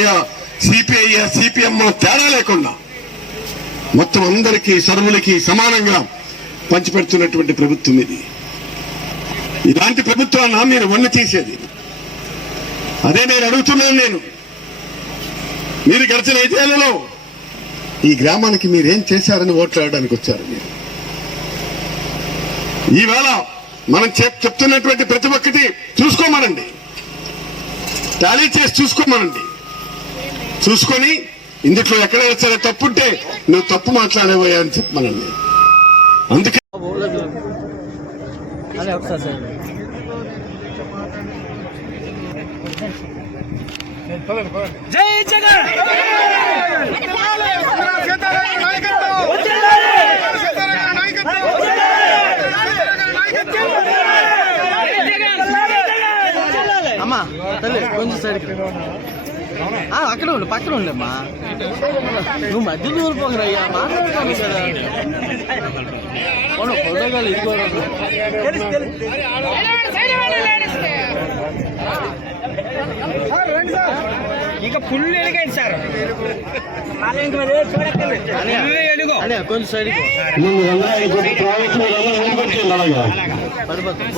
CPI CPM తేడా లేకుండా మొత్తం అందరికీ సర్వులకి సమానంగా పంచిపెడుతున్నటువంటి ప్రభుత్వం ఇది. ఇలాంటి ప్రభుత్వాన్ని మీరు వన్న తీసేది. అదే నేను అడుగుతున్నాను నేను. మీరు గడిచిన ఐదేళ్ళలో ఈ గ్రామానికి మీరేం చేశారని ఓట్లాడడానికి వచ్చారు మీరు? ఈవేళ మనం చెప్- చెప్తున్నటువంటి ప్రతి ఒక్కటి చూసుకోమనండి. టాలీ చేసి చూసుకోమనండి. చూసుకొని ఇందులో ఎక్కడైనా సరే తప్పుంటే నువ్వు తప్పు మాట్లాడేవయ్యా అని చెప్పమనండి. అందుకే జై జగన్! అమ్మా తల్లి కొంచెం సైడ్కి అక్కడ ఉండు పక్కన ఉండమ్మా నువ్వు మధ్య దూరిపోకరయ్యా మాట్లాడుకోను కదా. ఫోటోగాలు ఇది కూడా ఇక ఫుల్ ఎలిగండి సార్. కొంచెం పడిపోతుంది